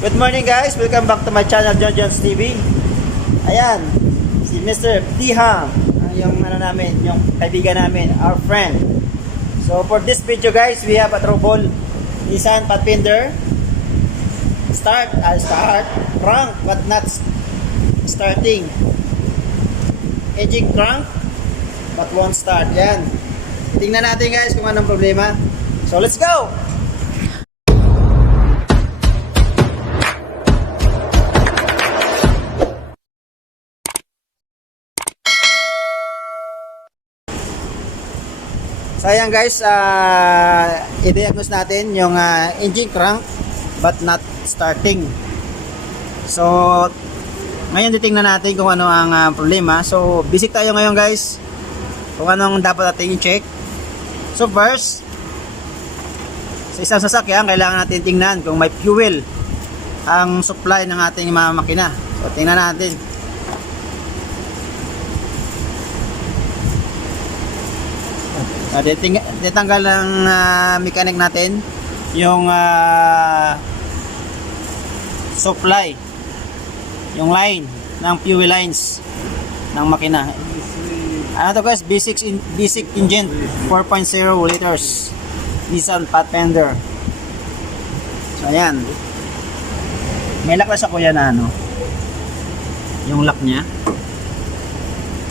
Good morning guys, welcome back to my channel John John's TV. Ayan, si Mr. Tiham, yung namin, yung kaibigan namin, our friend. So for this video guys, we have a trouble Nissan Pathfinder. Start, crank but not starting. Engine crank but won't start. Yan. Tingnan natin guys kung anong problema. So let's go! So ayan guys, i-diagnose natin yung engine crank but not starting. So ngayon titingnan natin kung ano ang problema. So basic tayo ngayon guys kung anong dapat natin i-check. So first, sa isang sasakyan kailangan natin tingnan kung may fuel ang supply ng ating mga makina. So tingnan natin. Ditanggal ng mechanic natin yung supply, yung line ng fuel lines ng makina. Ano to guys? basic engine 4.0 liters Nissan Pathfinder. So ayan, may lock na sa kuya na ano, yung lock nya.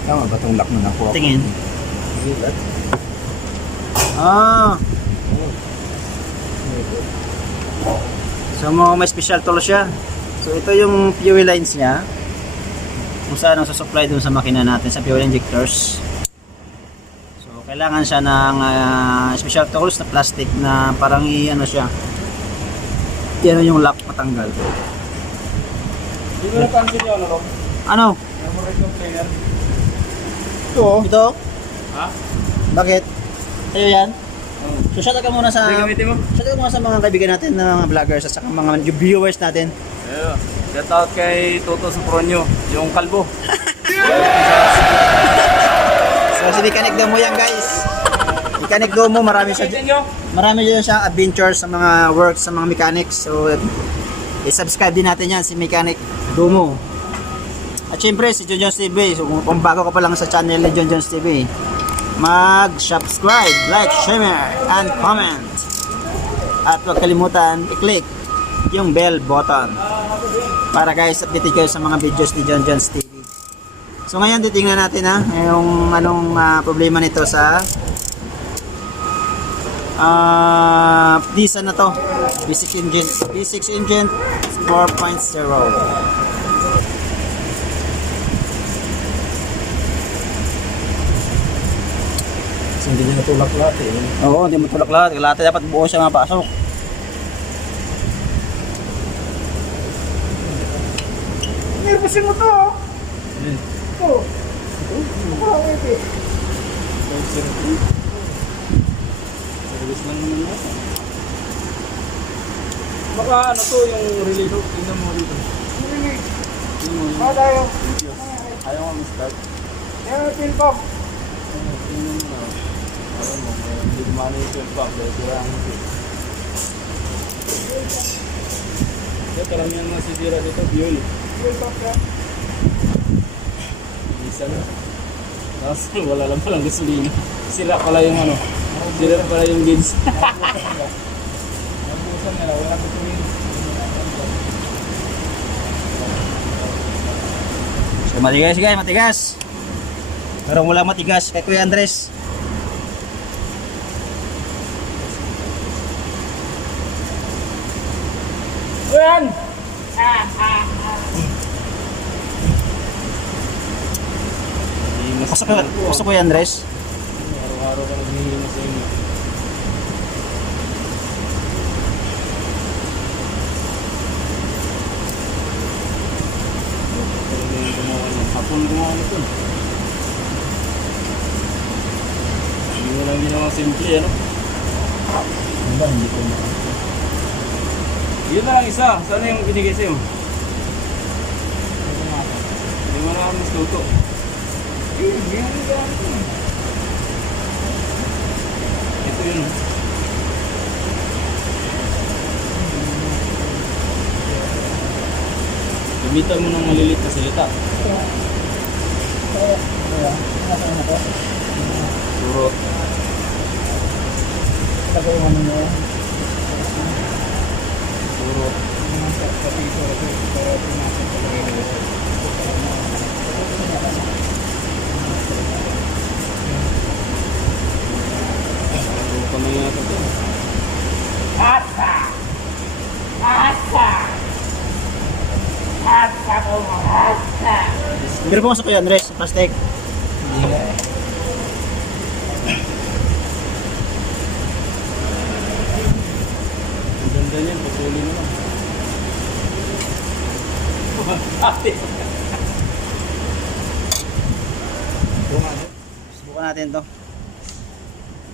Tama ba itong lock na nakuha? Tingin. Ah. So may special tool siya. So ito yung fuel lines niya. Kung saan ang susupply dun sa makina natin sa fuel injectors. So kailangan siya ng special tools na plastic na parang ano siya. Yan yung lock matanggal. Dito na cancel yun, ano? Ano? Memory complainer. Ito? Ha? Bakit? Sa'yo yan? So shout out ka muna sa Gamitin mo? shout out muna sa mga kaibigan natin na mga vloggers at saka mga viewers natin. Yeah. Shout out kay Toto Sopronio, yung kalbo. So si Mechanic Domo yan guys. Mechanic Domo, marami dyan siya adventure sa mga works sa mga mechanics. So i-subscribe din natin yan si Mechanic Domo. At syempre si John John's TV. So kung bago ka pa lang sa channel ni John John's TV, mag-subscribe, like, share, and comment. At huwag kalimutan i-click yung bell button para guys updated kayo sa mga videos ni John John's TV. So ngayon titingnan natin yung anong problema nito sa Nissan na to, basic engine 4.0. Hindi niya natulak lahat eh. Oo, hindi matulak lahat. Lahat dapat buo siya mapasok. Nervosin mo to! Ito. Bakit eh? Service lang naman natin. Baka ano to yung relay to. Tingnan mo dito. Tingnan mo yun. Tayo. Ayaw mo start. Yan, pin pop. Tingnan mo na. Alam mo, hindi kumana yung pin pop. Dahil sira ang pin. Ito, karamihan mga sisira dito. Fuel. Fuel pop ka. Isa na. Tapos wala lang palang gasolina. Sira pala yung ano. Sira pala yung gauge. Nabusan nila. Wala gasolina. So matigas guys, matigas. Pero wala matigas kay Kuya Andres. Ayan! Pasok Kuya Andres. Araw-araw ka naghihina sa inyo. Hapon gumawa nito. Hindi mo lang ginawa simple, ano? Hindi ko na. Yun na lang isa. Saan yung binigay sa'yo? Hindi mo na mas luto. Ito yun. Gamitan mo ng malilit na salita. Puro. Puro. Puro ka na yata ito. Pero pumasok ko yan, Andres, plastic. Ang ganda niyan, patuloy naman. Ate. Subukan natin to.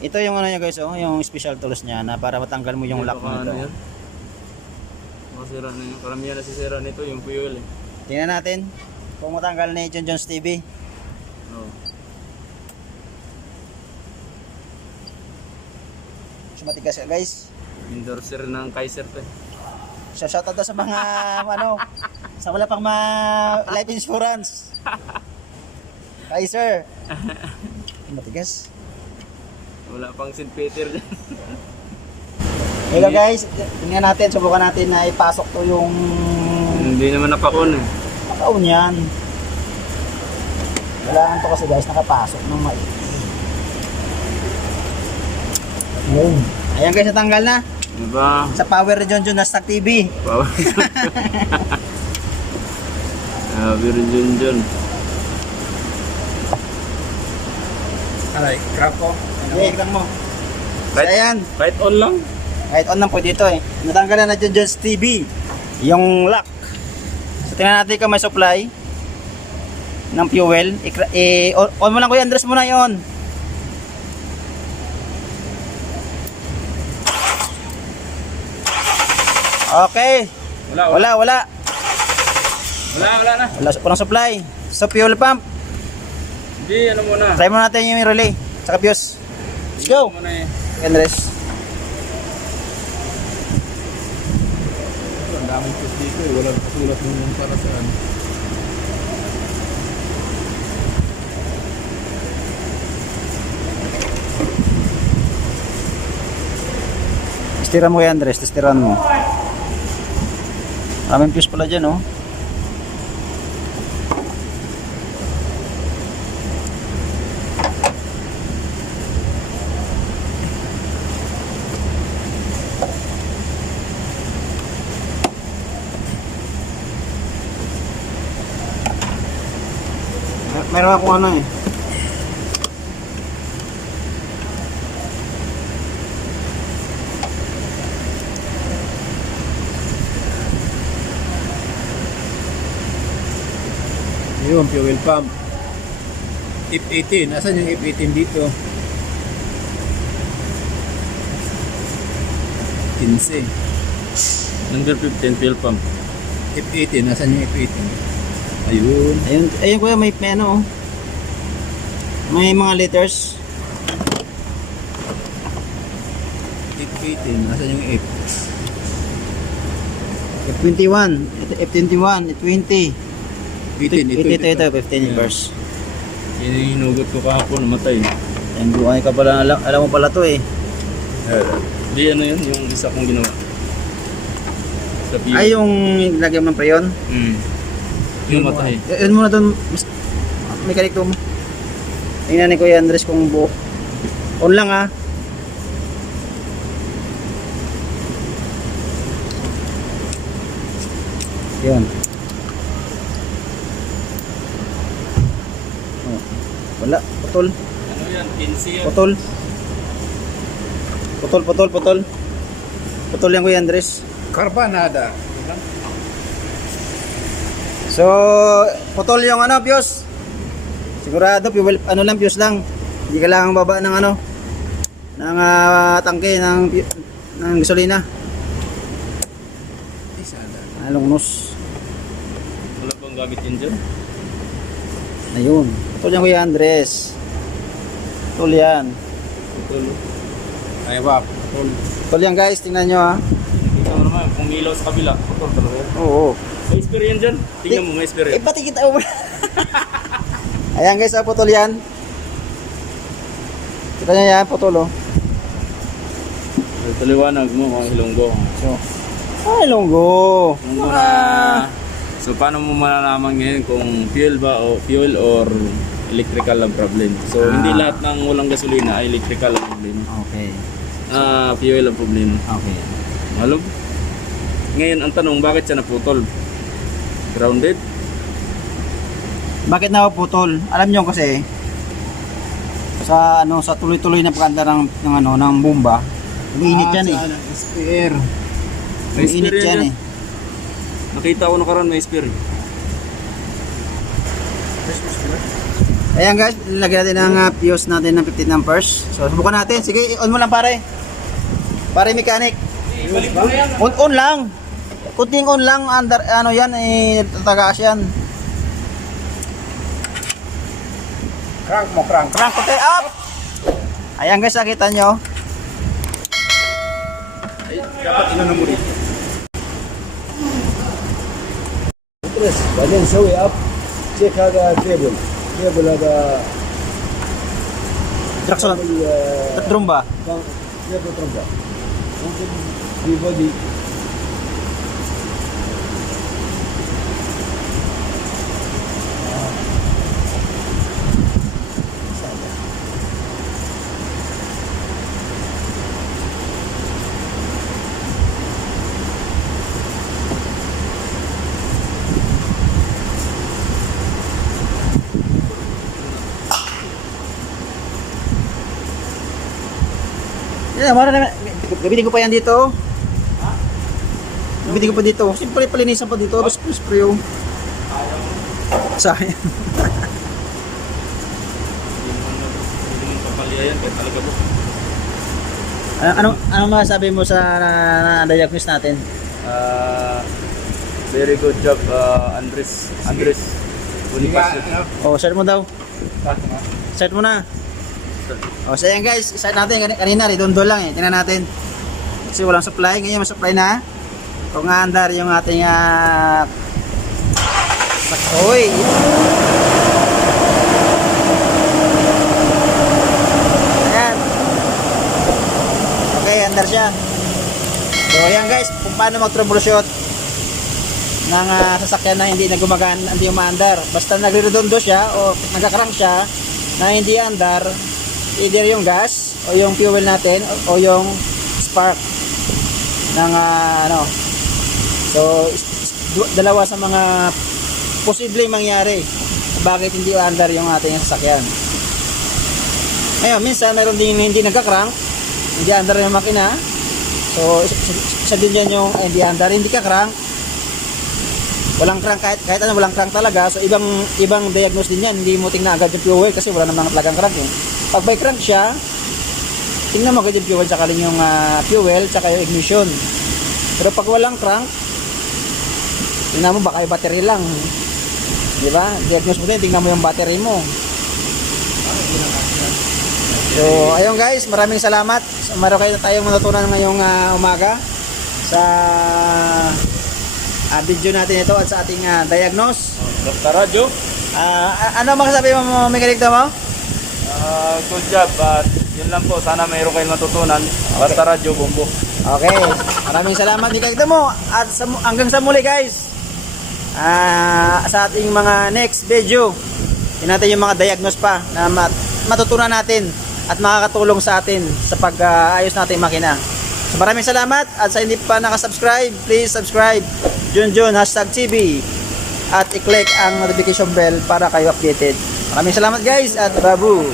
Ito yung ano niya guys, oh, yung special tools niya na para matanggal mo yung lock mo nito. Masira na yun. Karamihan nasisira nito yung fuel eh. Tingnan natin kung matanggal ni John Jones TV. Oo. So matigas ka guys. Endorser ng Kaiser to eh. Shoutout daw sa mga ano, sa wala pang life insurance. Kaiser. Matigas. Wala pang St. Peter dyan. Ito guys, tingnan natin, subukan natin na ipasok to yung Hindi naman napakon eh. makaon yan. Kailangan to kasi guys, nakapasok ng maigi. Yun. Ayan guys, natanggal na. Diba? Sa Power John John na Stock TV. Wow. Birin dyan. Alay, crap ko. Okay, ikang mo. So, ayan. Right on lang. Kahit on lang po dito eh. Natanggal na John John's TV. Yung lock. So tingnan natin kung may supply ng fuel. On mo lang Kuya Andres muna yun. Okay. Wala Wala na. Wala po ng supply. So fuel pump. Hindi, ano muna. Try mo natin yung relay. Saka fuse. Let's go. Ano muna eh. Kuya Andres. Ang daming test dito eh. Walang kasulat nung para saan. Testiran mo Kuya Andres. Testiran mo. Maraming fuse pala dyan oh. Meron akong ano eh. Yun, fuel pump. F18. Asan yung F18 dito? 15. Number 15, fuel pump. F18. Asan yung F18? Ayun. Ayun kuya, may ano oh. May mga liters. F18. Asan yung F? F21, F21, F20. 18. Ito, 15 inverse. Yan yung hinugot ko kahapon, namatay. Ang buhay ka pala, alam mo pala to eh. Hindi, ano yun, yung isa kong ginawa. Sa fuel. Ay, yung lagyan mo ng preyon. Yung matay. Yun muna doon, mechanic to mo. Tingnan ni Kuya Andres kung buo. On lang ha. Yun. Oh, wala, putol. Ano yan, 15 yan. Putol. Putol yan Kuya Andres. Carbanada. So, putol yung ano, fuse. Sigurado, fuel, ano lang, fuse lang. Hindi kailangan baba ng ano, ng tangke, ng gasolina. Isada. Halong nus. Wala bang gamit yun dyan? Ayun. Putol yan Kuya Andres. Putol yan. Putol. Ay, wap. Putol yan guys, tingnan nyo ha. Kita mo naman, kung ilaw sa kabila. Putol talaga yan. Oo. May experience dyan. Tingnan mo, may experience. Pati kita mo. Ayan guys, putol yan. Kita niya yan, putol oh. Ito liwanag mo, mga Ilonggo. So, ay, longgo. Ilonggo na. So paano mo malalaman ngayon kung fuel ba o fuel or electrical ang problem? So hindi lahat ng walang gasolina ay electrical ang problema. Okay. Fuel ang problema. Okay. Alam? Ngayon ang tanong, bakit siya naputol? Grounded? Bakit napuputol? Alam nyo kasi sa sa tuloy-tuloy na pagkanda ng bomba, umiinit yan eh. SPR. May Umiinit experience yan yan. eh. Nakita ko nakaraan may experience. Ayan guys, nilagyan natin ang fuse natin ng 15 amperes. So subukan natin. Sige, on mo lang pare. Pare mechanic. On lang. Kunting on lang, under ano yan tatagas yan. Crank mo, crank. Crank konti up. Ayan guys, nakita nyo. Ay, dapat inanong mo dito. Press. بعدين سوي اب. تشيك هذا كيبل. كيبل هذا Traction drum ba? كيبل تربع. ممكن في بودي. Yan, mara naman. Gamitin ko pa yan dito. Gamitin ko pa dito. Siyempre palinisan pa dito. Tapos spray yung. Sayang. Hindi mo papalya yan, kaya talaga mo. Ano masasabi mo sa diagnose natin? Very good job, Andres Bonifacio. Oh, start mo daw. Start mo na. Oh, so yan guys, start natin kanina redondo lang eh. Tingnan natin. Kasi walang supply, ngayon may supply na. Kung andar yung ating Oy. Ayan. Okay, andar siya. So ayan guys, kung paano mag-troubleshoot ng sasakyan na hindi na gumagana, hindi umaandar. Basta nagre-redondo siya o nagka-crank siya na hindi andar, either yung gas o yung fuel natin o yung spark ng so dalawa sa mga posibleng mangyari bakit hindi andar yung ating sasakyan. Ngayon minsan mayroon din hindi nagka-crank, hindi andar yung makina, so isa din yan yung hindi andar, hindi ka-crank, walang crank, kahit ano walang crank talaga, so ibang diagnose din yan. Hindi mo tingnan agad yung fuel kasi wala namang talagang crank eh. Pag may crank siya, tingnan mo agad yung fuel, tsaka rin yung fuel, tsaka yung ignition. Pero pag walang crank, tingnan mo baka yung battery lang, di ba? Diagnose mo din, tingnan mo yung battery mo. So ayun guys, maraming salamat. Meron kayo tayong matutunan ngayong umaga sa video natin ito at sa ating diagnose. Basta radyo. Ano masasabi mo, mechanic mo? Good job. Yun lang po, sana mayroon kayong matutunan. Basta radyo, bumbo. Okay, maraming salamat mechanic mo at hanggang sa muli guys. Sa ating mga next video, yun natin yung mga diagnose pa na matutunan natin at makakatulong sa atin sa pag-ayos natin makina. So maraming salamat at sa hindi pa nakasubscribe, please subscribe. Junjun #TV at i-click ang notification bell para kayo updated. Maraming salamat guys at babu!